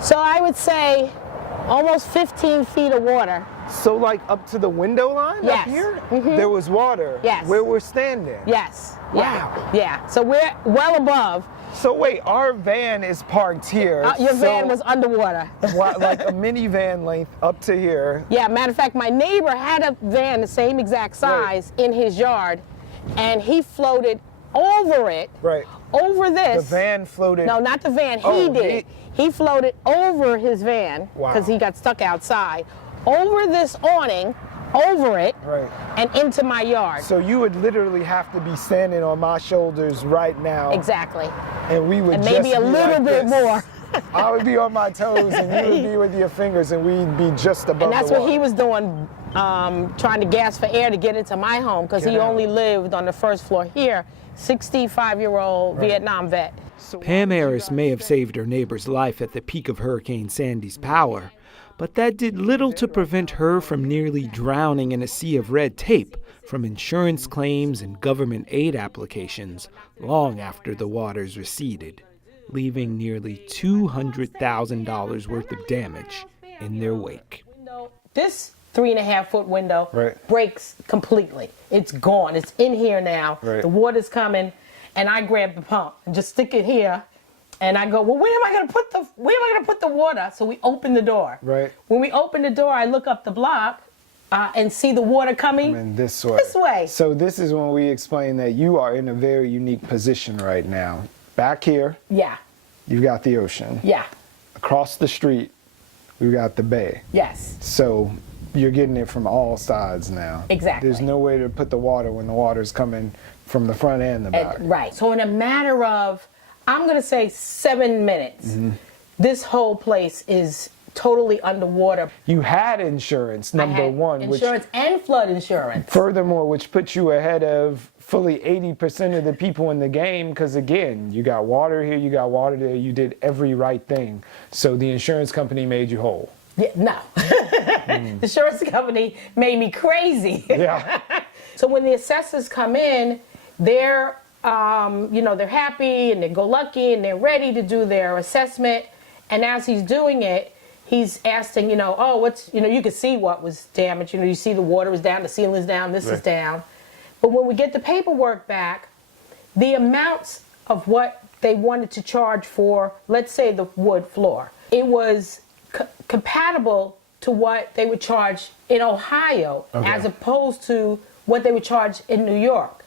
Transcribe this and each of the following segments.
So I would say almost 15 feet of water. So like up to the window line Yes. up here? Mhm. There was water Yes. where we're standing? Yes. Wow. Yeah. So we're well above. So wait, our van is parked here. Your van was underwater. Like a minivan length up to here. Yeah, matter of fact, my neighbor had a van the same exact size in his yard, and he floated over it. Right. Over this. The van floated. No, not the van. Oh, He did. He floated over his van because he got stuck outside. Over this awning, over it, Right. and into my yard. So you would literally have to be standing on my shoulders right now. Exactly. And we would And just maybe a be little like bit this. more. I would be on my toes and you would be with your fingers and we'd be just above And that's the what water. he was doing, trying to gasp for air to get into my home because Get he out. only lived on the first floor here. 65-year-old Vietnam vet. Pam Harris may have saved her neighbor's life at the peak of Hurricane Sandy's power, but that did little to prevent her from nearly drowning in a sea of red tape from insurance claims and government aid applications long after the waters receded, leaving nearly $200,000 worth of damage in their wake. This 3.5-foot window Right. breaks completely. It's gone. It's in here now. Right. The water's coming, and I grab the pump and just stick it here. And I go, well, where am I going to put the water? So we open the door. Right. When we open the door, I look up the block and see the water coming This way. this way. So this is when we explain that you are in a very unique position right now. Back here, Yeah. you've got the ocean. Yeah. Across the street, we've got the bay. Yes. So you're getting it from all sides now. Exactly. There's no way to put the water when the water's coming from the front and the back. Right. So in a matter of, I'm going to say 7 minutes, this whole place is totally underwater. You had insurance, number I had one, insurance and flood insurance. furthermore, which puts you ahead of fully 80% of the people in the game, because again, you got water here, you got water there, you did every right thing. So the insurance company made you whole. Yeah, no. The insurance company made me crazy. Yeah. So when the assessors come in, they're, they're happy and they go lucky and they're ready to do their assessment. And as he's doing it, he's asking, you can see what was damaged. You see the water is down, the ceiling's down, this is down. But when we get the paperwork back, the amounts of what they wanted to charge for, let's say the wood floor, it was compatible to what they would charge in Ohio as opposed to what they would charge in New York.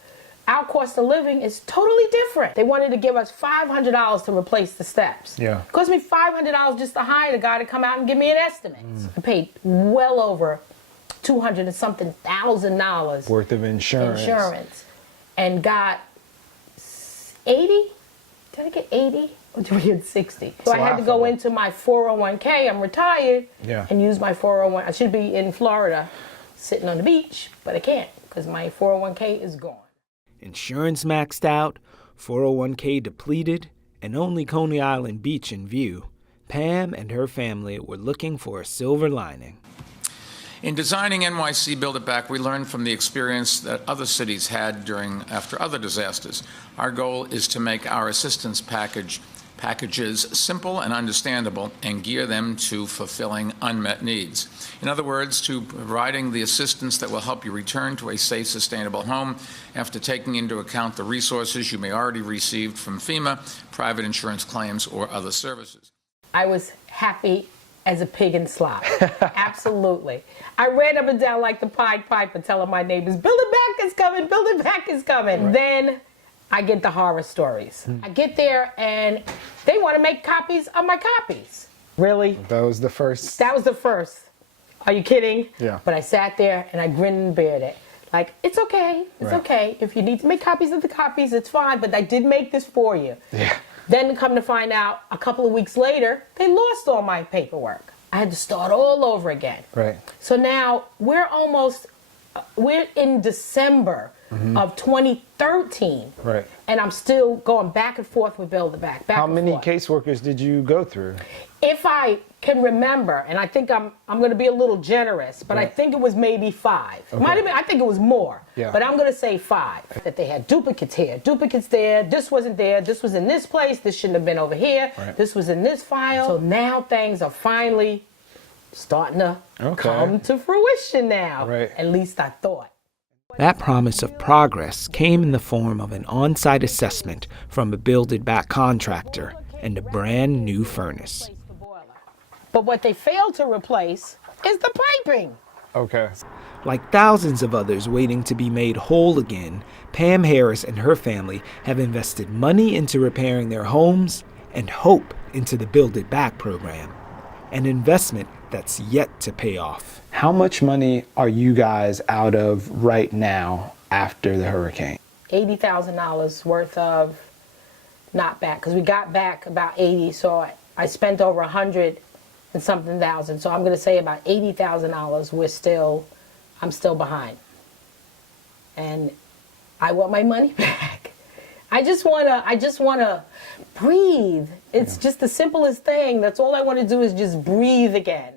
Our cost of living is totally different. They wanted to give us $500 to replace the steps. Yeah. It cost me $500 just to hire the guy to come out and give me an estimate. I paid well over $200 and something thousand Worth of insurance. And got 80. Did I get 80? Or did we get 60? So I had to go into my 401k. I'm retired. Yeah. And use my 401. I should be in Florida sitting on the beach, but I can't because my 401k is gone. Insurance maxed out, 401k depleted, and only Coney Island Beach in view, Pam and her family were looking for a silver lining. In designing NYC Build It Back, we learned from the experience that other cities had after other disasters. Our goal is to make our assistance packages simple and understandable and gear them to fulfilling unmet needs. In other words, to providing the assistance that will help you return to a safe, sustainable home after taking into account the resources you may already received from FEMA, private insurance claims, or other services. I was happy as a pig in slop. Absolutely. I ran up and down like the Pied Piper telling my neighbors, build it back is coming, build it back is coming. Right. Then I get the horror stories. I get there and they want to make copies of my copies. Really? That was the first. That was the first. Are you kidding? Yeah. But I sat there and I grinned and bared it. Like, it's okay. It's okay. If you need to make copies of the copies, it's fine. But I did make this for you. Yeah. Then come to find out, a couple of weeks later, they lost all my paperwork. I had to start all over again. Right. So now we're in December of 2013. Right. And I'm still going back and forth with Build It Back. How many caseworkers did you go through? If I can remember, and I think I'm going to be a little generous, but I Right. think it was maybe 5. It might have been, I think it was more, Yeah. but I'm going to say 5. That they had duplicates here, duplicates there, this wasn't there, this was in this place, this shouldn't have been over here, Right. this was in this file. So now things are finally starting to come to fruition now. Right. At least I thought. That promise of progress came in the form of an on-site assessment from a Build It Back contractor and a brand new furnace. But what they failed to replace is the piping. Okay. Like thousands of others waiting to be made whole again, Pam Harris and her family have invested money into repairing their homes and hope into the Build It Back program, an investment that's yet to pay off. How much money are you guys out of right now after the hurricane? $80,000 worth of not back, because we got back about 80, so I spent over 100 and something thousand. So I'm going to say about $80,000. I'm still behind, and I want my money back. I just wanna breathe. It's just the simplest thing. That's all I want to do is just breathe again.